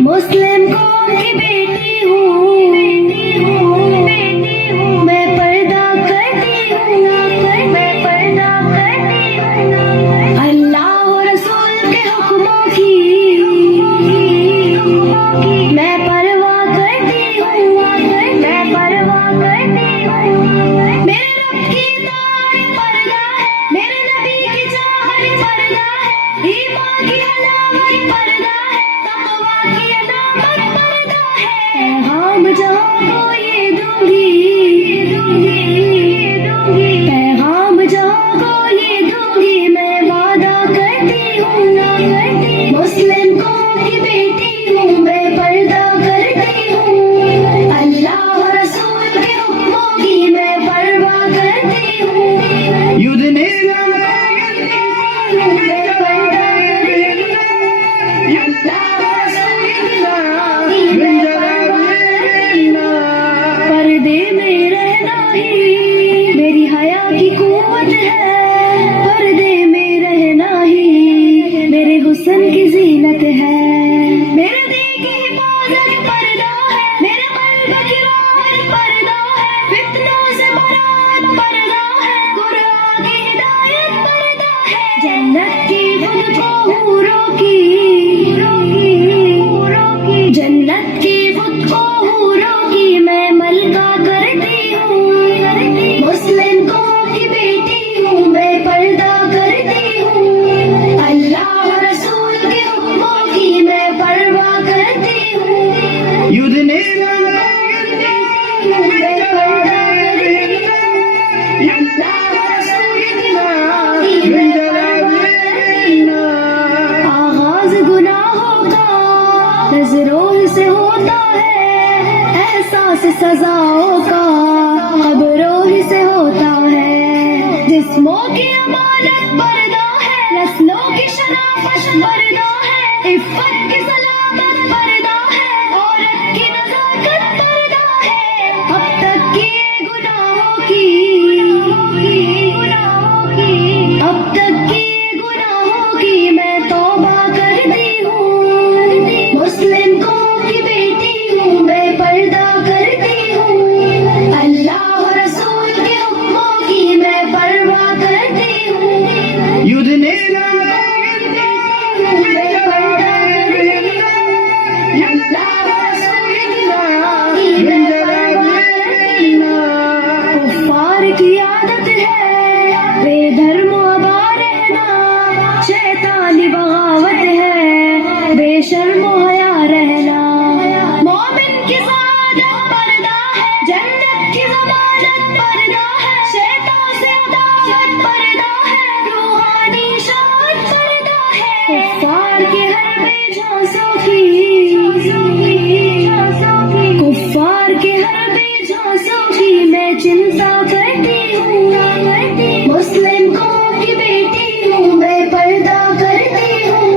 मुस्लिम कौम की बेटी हूँ, मैं पर्दा करती हूँ, मैं पर्दा करती हूँ। अल्लाह और रसूल के हुक्मों की मैं परवाह करती हूँ, मैं परवाह करती हूँ। मेरे रब की इताअत पर्दा है, मेरे नबी की चाहत पर्दा है, ईमान की अलामत पर्दा है, तक़वा की अलामत पर्दा है। पैगाम जहाँ को ये दूंगी, पैगाम जहाँ को ये दूंगी, मैं वादा करती हूँ। मुस्लिम कौम की बेटी हूँ, मैं पर्दा करती हूँ। अल्लाह और रसूल के हुक्मों की मैं परवाह करती हूँ। يدنينا मैं पर्दा करती हूँ। अल्लाह और रसूल की मैं परवाह करती हूँ। पर्दे में रहना ही मेरी हया की कुव्वत है, पर्दे में रहना ही मेरे हुस्न की जीनत है। मेरे दिल की हिफाजत पर्दा है, मेरे कल्ब की राहत पर्दा है, फितनों से बरात पर्दा है, कुरान की हिदायत पर्दा है। जन्नत की खुद को हूरों की, जन्नत की खुद को हूरों की मैं मलका करती हूँ। मुस्लिम कौम की बेटी हूँ, मैं पर्दा करती हूँ। अल्लाह और रसूल के हुक्मों की मैं परवाह करती हूँ। يدنينا मैं पर्दा करती हूँ। अल्लाह और रसूल की मैं परवाह करती हूँ। आगाज गुनाहों का नजरों से होता है, एहसास सजाओं का खबरों ही से होता है। जिस्मों की अमानत पर्दा है, नस्लों की शराफत पर्दा है, इफ्फत की सलामत पर्दा है, औरत की नजाकत पर्दा है। अब तक किए गुनाहों की, अब तक किए गुनाहों की मैं तौबा करती हूँ। मुस्लिम कौम की बेटी हूँ, मैं पर्दा करती हूँ। अल्लाह और रसूल के हुक्मों की मैं परवाह करती हूँ। يدنينا मैं पर्दा करती हूँ। अल्लाह और रसूल की मैं परवाह करती हूँ। कुफ्फार की आदत है बेधर्म अबा रहना, शैतानी बगावत है बेशर्म हया रहना। मोमिन की सादत पर्दा है, जन्नत की ज़मानत पर्दा है, शैतान से अदावत पर्दा है, रूहानी शान पर्दा है। कुफ्फार के हर बेझांसों की, कुफ्फार के हर बेझांसों की मैं चिंता करती हूँ। मुस्लिम कौम की बेटी हूँ, मैं पर्दा करती हूँ।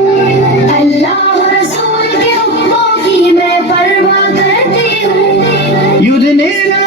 अल्लाह और रसूल के हुक्मों की मैं परवाह करती हूँ। يدنينا